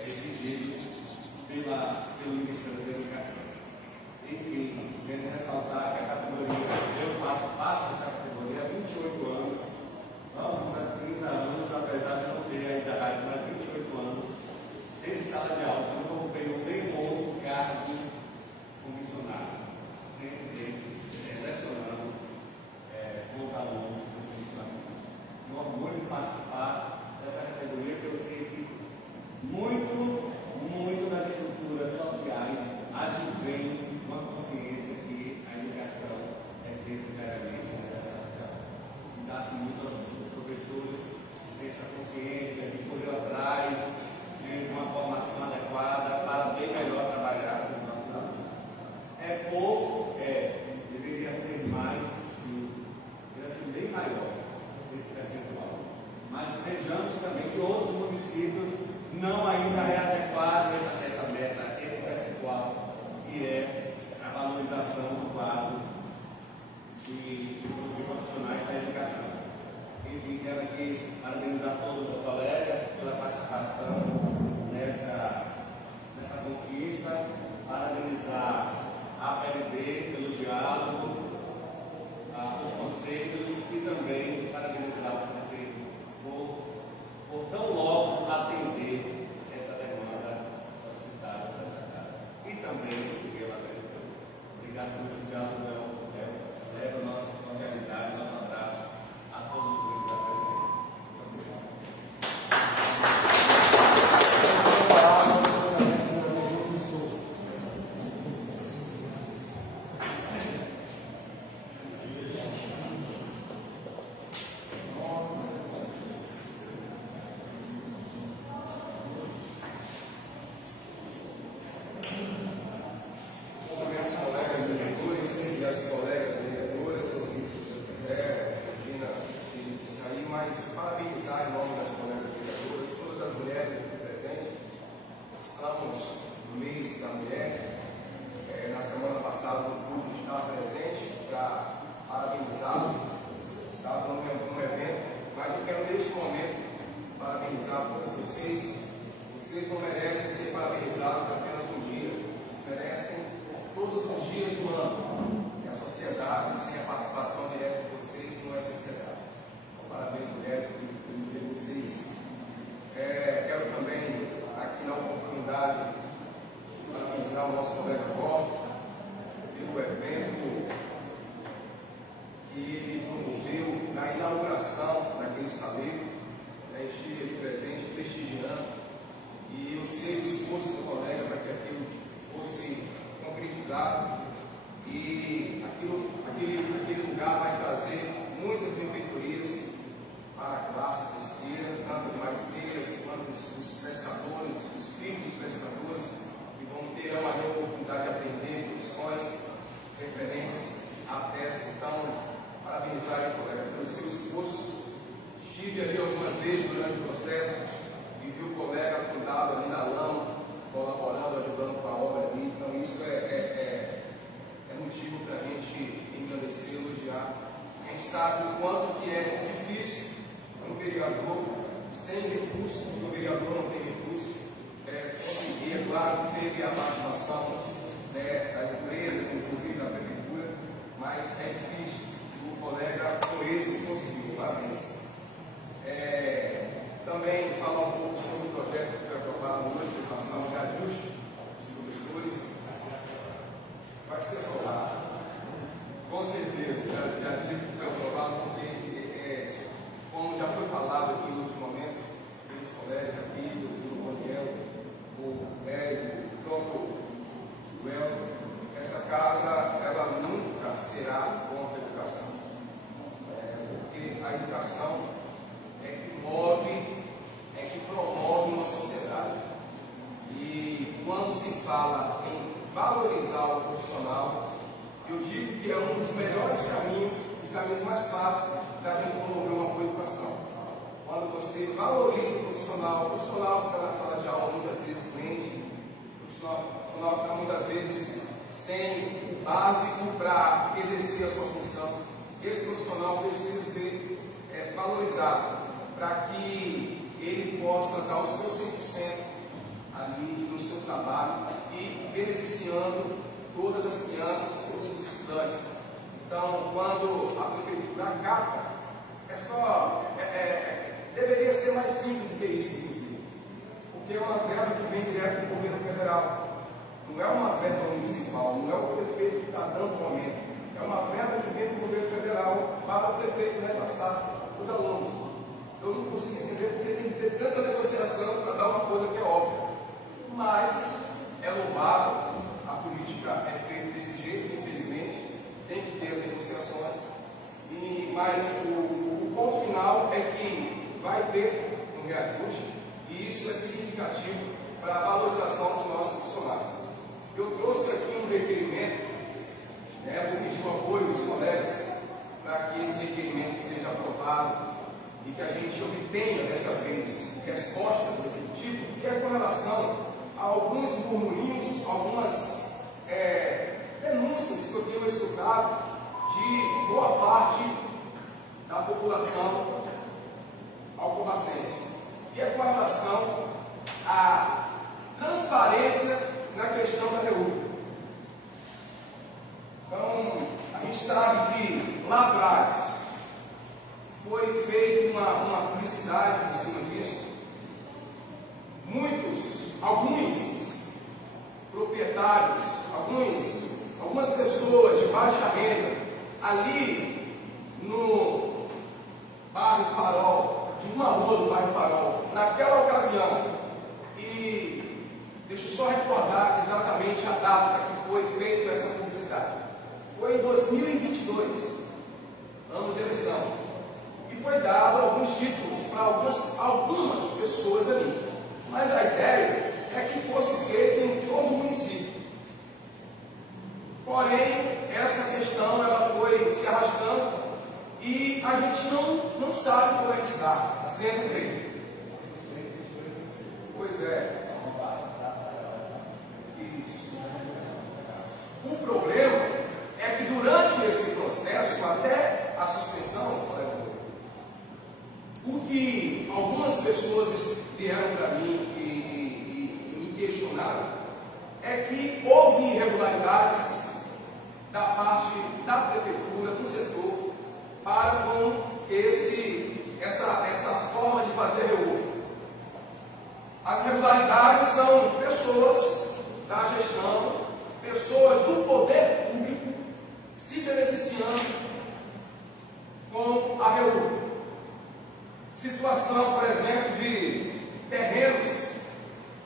exigidos pelo Ministério da Educação. Enfim, quero ressaltar que a categoria, eu passo essa categoria há 28 anos, vamos para 30 anos, apesar de não ter a idade, mas 28 anos, desde sala de aula, eu não ocupei nem outro cargo comissionado, sempre lecionando com os alunos do funcionamento. Um orgulho de participar dessa categoria que eu sei que muito das estruturas sociais advém uma consciência que a educação é verdadeiramente necessária. Dá-se muito aos professores essa consciência de correr atrás de uma formação adequada para bem melhor trabalhar com os nossos alunos. É pouco, deveria ser mais, sim, deveria ser bem maior esse percentual. Mas vejamos também que outros municípios não ainda readequaram essa meta, esse percentual, que é a valorização do quadro de profissionais da educação. Enfim, quero aqui parabenizar todos os colegas pela participação nessa conquista, parabenizar a PLB pelo diálogo, os conselhos e também parabenizar o prefeito por tão logo atender essa demanda solicitada dessa casa. E também, obrigado pelo esse diálogo, leva a nossa cordialidade, nosso abraço a todos os membros da PLB. Vocês não merecem ser parabenizados apenas um dia, vocês merecem todos os dias do ano. E a sociedade, sem a participação direta de vocês, não é sociedade. Então, parabéns, mulheres, por vocês. Quero também, aqui na oportunidade, parabenizar o nosso colega Rob pelo evento que ele promoveu na inauguração daquele estaleiro. Estive ali presente, prestigiando, e eu sei o esforço do colega para que aquilo fosse concretizado, e aquele lugar vai trazer muitas benfeitorias para a classe pesqueira, tanto as marisqueiras quanto os pescadores, os filhos dos pescadores, que terão ali a oportunidade de aprender profissões referentes à pesca. Então, parabenizar o colega pelo seu esforço. Estive ali algumas vezes durante o processo e vi o colega fundado ali na lama, colaborando, ajudando com a obra ali. Então isso é motivo para a gente engrandecer, elogiar. A gente sabe o quanto que é difícil um vereador sem recurso, porque o vereador não tem recurso, conseguir, é claro, que teve a participação das empresas, inclusive da prefeitura, mas é difícil. O colega Coeso conseguiu fazer isso. Também falar um pouco sobre o projeto que foi aprovado hoje, de educação de ajuste dos professores. Vai ser aprovado, com certeza, já digo que foi aprovado, porque, como já foi falado aqui em outros momentos, pelos colegas aqui, do Daniel, o Hélio, o próprio Joel, essa casa, ela nunca será contra a educação, porque a educação que promove uma sociedade. E quando se fala em valorizar o profissional, eu digo que é um dos melhores caminhos, os caminhos mais fáceis da gente promover uma boa educação. Quando você valoriza o profissional que está na sala de aula muitas vezes doente, o profissional que está muitas vezes sem o básico para exercer a sua função, esse profissional precisa ser valorizado, para que ele possa dar o seu 100% todas as crianças, todos os estudantes. Então, quando a prefeitura acata, deveria ser mais simples do que isso, inclusive, porque é uma verba que vem direto do governo federal, não é uma verba municipal, não é o prefeito que está dando o momento, é uma verba que vem do governo federal para o prefeito repassar os alunos. Eu não consigo entender porque tem que ter tanta negociação para dar uma coisa que é óbvia, mas é louvável, a política é feita desse jeito, infelizmente, tem que ter as negociações, mas o ponto final é que vai ter um reajuste e isso é significativo para a valorização dos nossos profissionais. Eu trouxe aqui um requerimento, vou pedir o apoio dos colegas para que esse requerimento seja aprovado e que a gente obtenha dessa vez resposta do Executivo, que é com relação a alguns murmurinhos, algumas denúncias que eu tenho escutado de boa parte da população alcobacense, que é com relação à transparência na questão da REU. Então, a gente sabe que lá atrás foi feita uma publicidade em cima disso. Alguns proprietários, algumas pessoas de baixa renda, ali no bairro Farol, de uma rua do bairro Farol, naquela ocasião, e deixa eu só recordar exatamente a data que foi feita essa publicidade. Foi em 2022, ano de eleição, e foi dado alguns títulos para algumas pessoas ali. Mas a ideia é que fosse feito em todo o município. Porém, essa questão ela foi se arrastando e a gente não sabe como é que está sendo feito. Pois é. Isso. O problema é que durante esse processo, até a suspensão, o que algumas pessoas vieram para mim e me questionaram é que houve irregularidades da parte da prefeitura, do setor, para com essa forma de fazer REU. As irregularidades são pessoas da gestão, pessoas do poder público se beneficiando com a REU. Situação, por exemplo, de terrenos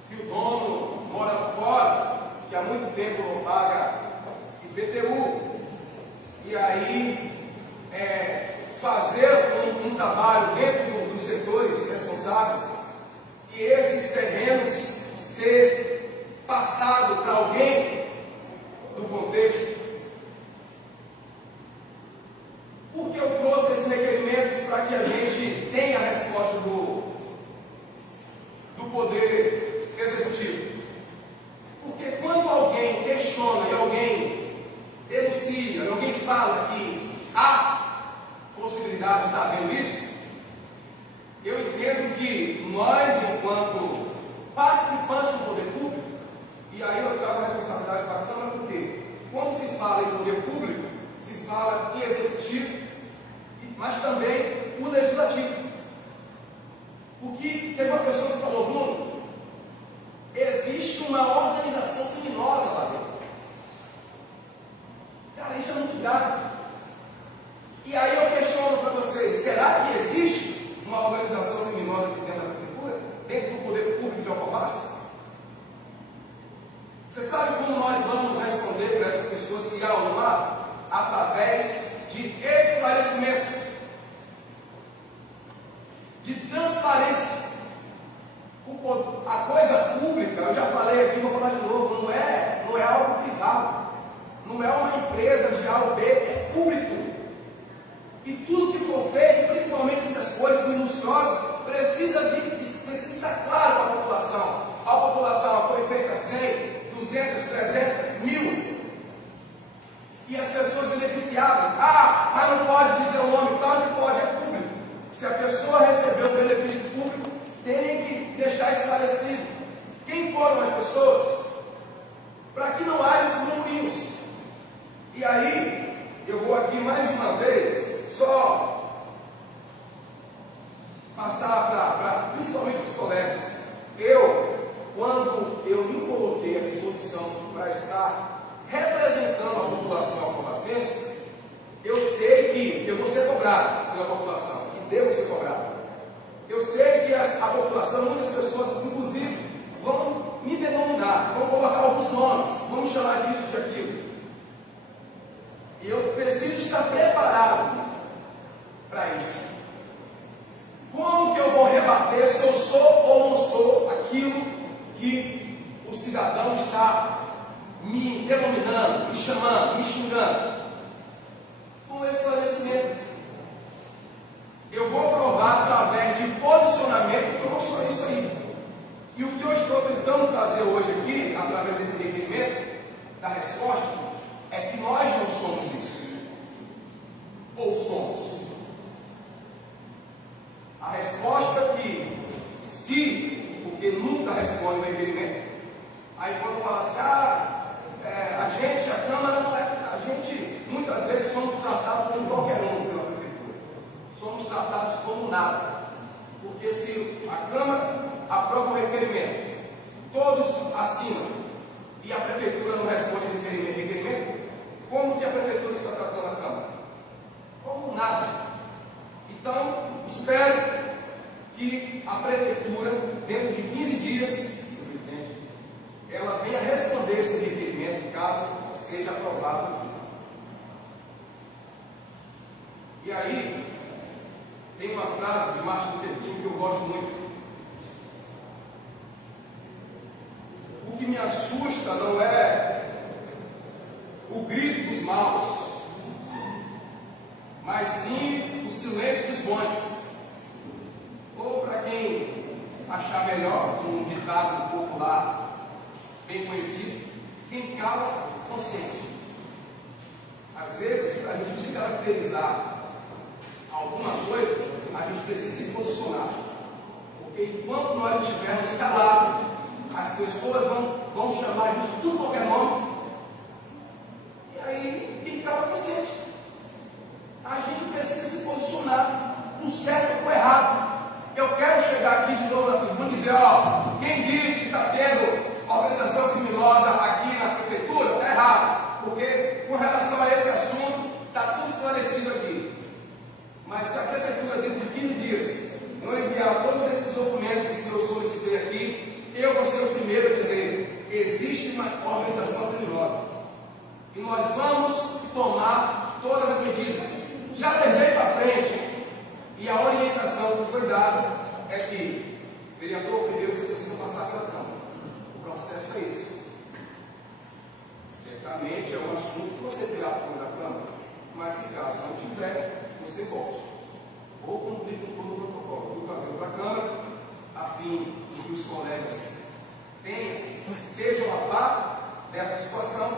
que o dono mora fora, que há muito tempo não paga IPTU, e aí fazer um trabalho dentro dos setores responsáveis e esses terrenos ser passado para alguém do contexto. Por que eu trouxe esses requerimentos? Para que a gente tenha a resposta do Poder Executivo. Porque quando alguém questiona e alguém denuncia, alguém fala que há possibilidade de estar vendo isso, eu entendo que nós, enquanto participantes do poder público, e aí eu trago a responsabilidade para a Câmara, porque quando se fala em poder público, se fala em executivo, mas também o legislativo. Porque teve uma pessoa que falou, Bruno, existe uma organização criminosa lá dentro. Cara, isso é muito grave. E aí eu questiono para vocês, será que existe uma organização criminosa aqui dentro da prefeitura? Dentro do poder público de Alcobaça? Você sabe como nós vamos responder para essas pessoas se há ou não há? Através de esclarecimentos, de transparência. A coisa pública, eu já falei aqui, vou falar de novo, não é algo privado, não é uma empresa de A ou B, é público. E tudo que for feito, principalmente essas coisas minuciosas, precisa estar claro para a população. A população foi feita 100, 200, 300, 1000. E as pessoas beneficiadas, mas não pode dizer o nome, claro que pode, é público. Se a pessoa recebeu o benefício público, tem que deixar esclarecido quem foram as pessoas, para que não haja esses murmurinhos. que a população, muitas pessoas, inclusive, vão me denominar, vão colocar alguns nomes, vão me chamar disso, de aquilo. E eu preciso estar preparado para isso. Como que eu vou rebater se eu sou ou não sou aquilo que o cidadão está me denominando, me chamando, me xingando? Com esclarecimento. Eu vou provar através de posicionamento que eu não sou isso aí. E o que eu estou tentando trazer hoje aqui, através desse requerimento, da resposta, é que nós não somos isso. Ou somos. A resposta é que, se, porque nunca responde o requerimento, aí quando fala assim, a gente, a Câmara não é, a gente, muitas vezes somos tratados como qualquer um pela Prefeitura. Somos tratados como nada. Porque se a Câmara aprova o requerimento, todos assinam, e a Prefeitura não responde esse requerimento, como que a Prefeitura está tratando a Câmara? Como nada. Então, espero que a Prefeitura, dentro de 15 dias, senhor presidente, ela venha responder esse requerimento, caso seja aprovado. E aí, tem uma frase de Martin Luther King que eu gosto muito. O que me assusta não é o grito dos maus, mas sim o silêncio dos bons. Ou, para quem achar melhor, um ditado popular bem conhecido, quem cala, consente. Às vezes, para a gente descaracterizar alguma coisa, a gente precisa se posicionar. Porque enquanto nós estivermos calados, as pessoas vão chamar a gente de tudo qualquer nome. E aí, tem que estar consciente. A gente precisa se posicionar no certo ou no errado. Eu quero chegar aqui de novo na tribuna e dizer, quem disse que está tendo organização criminosa aqui na prefeitura, está errado. Porque com relação a esse assunto, está tudo esclarecido aqui. Mas se a prefeitura, dentro de 15 dias, não enviar todos esses documentos que eu solicitei aqui, eu vou ser o primeiro a dizer, existe uma organização criminosa. E nós vamos tomar todas as medidas. Já levei para frente. E a orientação que foi dada é que, vereador, primeiro você precisa passar pela Câmara. O processo é esse. Certamente é um assunto que você terá por da Câmara, mas se caso não tiver, você pode. Ou cumprir com todo o protocolo do trazer para a Câmara, a fim de que os colegas estejam a par dessa situação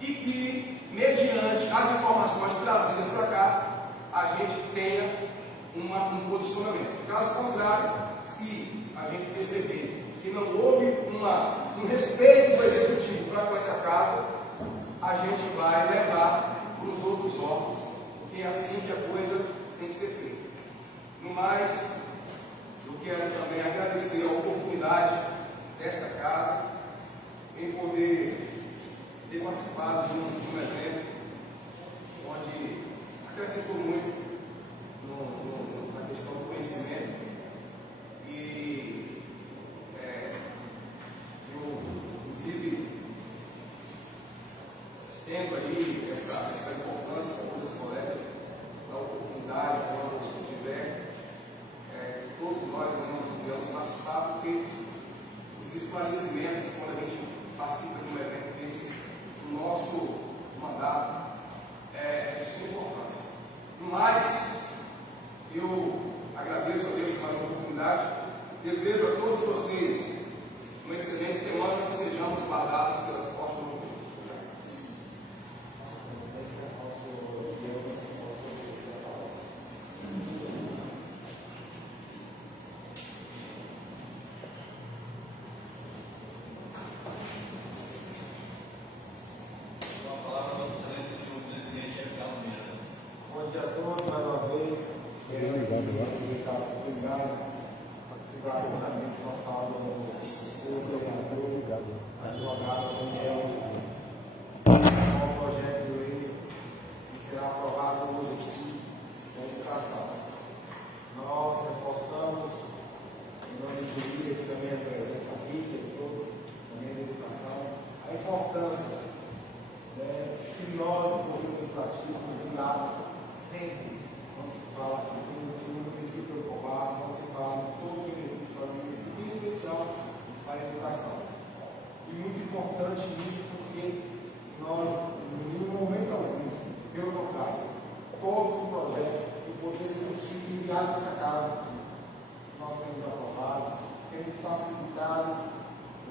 e que, mediante as informações trazidas para cá, a gente tenha um posicionamento. Caso contrário, se a gente perceber que não houve um respeito do Executivo para com essa casa, a gente vai levar para os outros órgãos, porque é assim que a coisa tem que ser feita. No mais, eu quero também agradecer a oportunidade desta casa em poder ter participado de um evento onde acrescentou muito na questão do conhecimento e eu, inclusive, estendo aí essa importância para todos os colegas, da oportunidade, quando tiver, todos nós vamos participar, porque os esclarecimentos, quando a gente participa de um evento desse, o nosso mandato é de sua importância. Mas, eu agradeço a Deus por mais uma oportunidade, desejo a todos vocês uma excelente semana, que sejamos guardados pelas portas do mundo. Bom dia a todos, mais uma vez. Obrigado. Participar ativamente da nossa aula do vereador, advogado Daniel, com o projeto de lei que será aprovado hoje aqui na educação. Nós reforçamos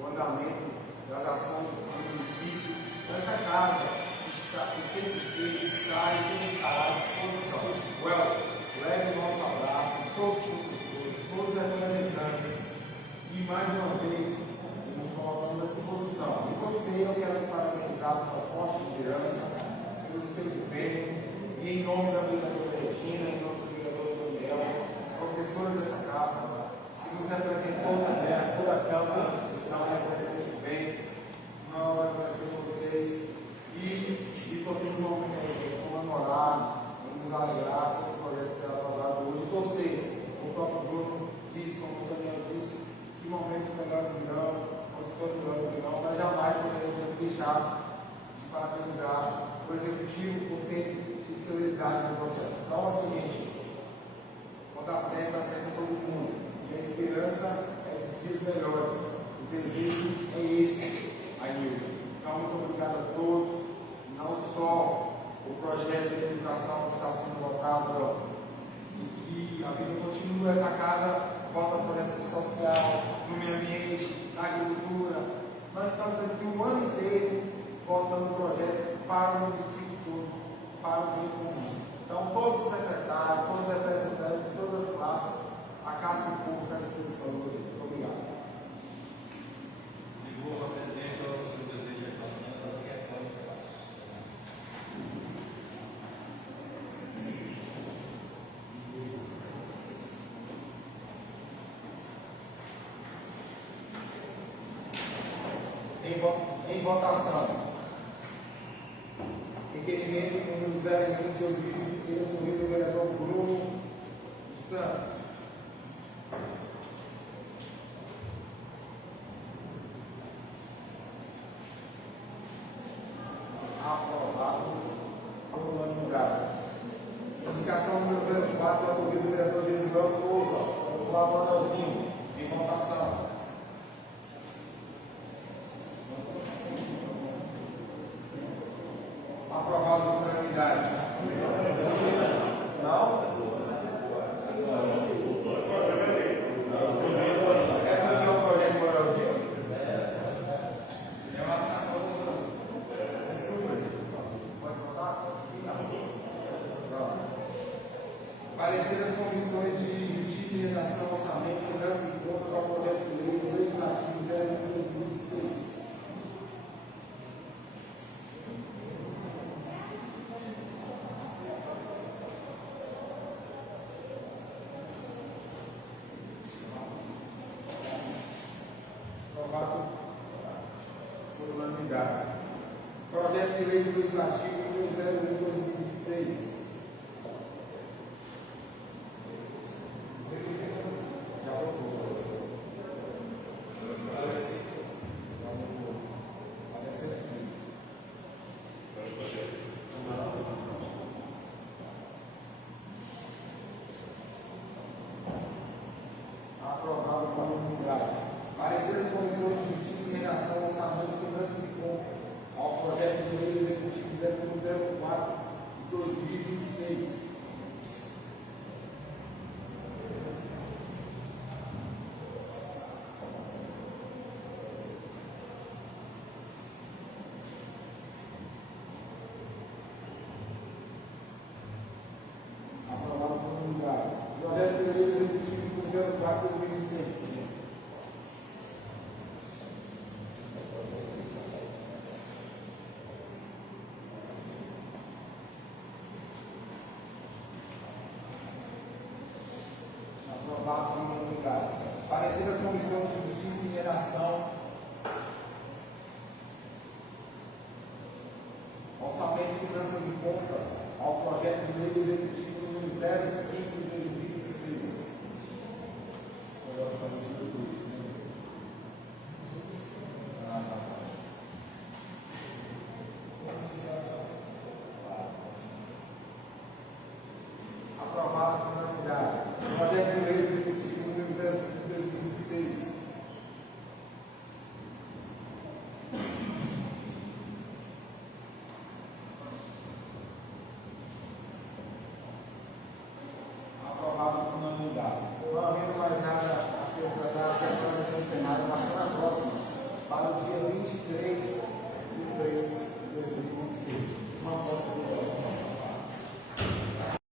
o andamento das ações do município. Essa casa sempre esteve, está e sempre estará à disposição. Leve o nosso abraço, todos os professores, todos os representantes. E mais uma vez, nos colocamos à disposição. E você, eu quero parabenizar a sua forte liderança, pelo seu empenho, e em nome da vereadora Regina, em nome do vereador Daniel, professores dessa casa, que nos representou toda a Câmara da instituição, representou muito bem, nós agradecemos vocês e podemos comemorar e nos alegrar com esse projeto ser aprovado hoje. Torcer, o próprio Bruno disse, como o Daniel disse, que momentos melhores virão, condições melhores virão, mas jamais poderemos deixar de parabenizar o Executivo por ter celeridade no processo. Então, assim, gente, quando dá certo todo mundo. E a esperança é de dias melhores. O desejo é esse, Ailton. Então, muito obrigado a todos. Não só o projeto de educação que está sendo votado, e que a vida continua, essa casa volta por essa social, no meio ambiente, na agricultura. Nós estamos aqui o ano inteiro votando o projeto para o município todo, para o bem comum. Então, todos os secretários, todos os representantes, todas as classes, a Casa do Povo está à disposição de vocês. Muito obrigado. Em votação. Requerimento número 05 de 2026, do vereador Bruno Santos. Aprovado por unanimidade. Indicação número 24, do vereador Gesiel Souza, do Manelzinho, em votação. Aprovado por unanimidade. Não? É porque o projeto de Brasil? É uma aplicação do. Desculpa. Pode votar? Parecer as comissões de Justiça e Redação, Orçamento, Finanças e Contas ao projeto de lei do Legislativo 0/2026. Aprovado por unanimidade. Projeto de lei do Legislativo número 0/2026. Já votou. Aprovado por unanimidade. Parecer as comissões de Justiça e Redação, Orçamento, Finanças e Contas ao projeto de lei executivo 0104 de 2026. Aprovado por unanimidade. Projeto de lei executivo 04 de 2026. Aprovado por unanimidade. Parecer as comissões de Justiça e Redação, Orçamento, Finanças e Contas ao projeto de lei executivo número 05 de 2026. Aprovado por unanimidade. Projeto de lei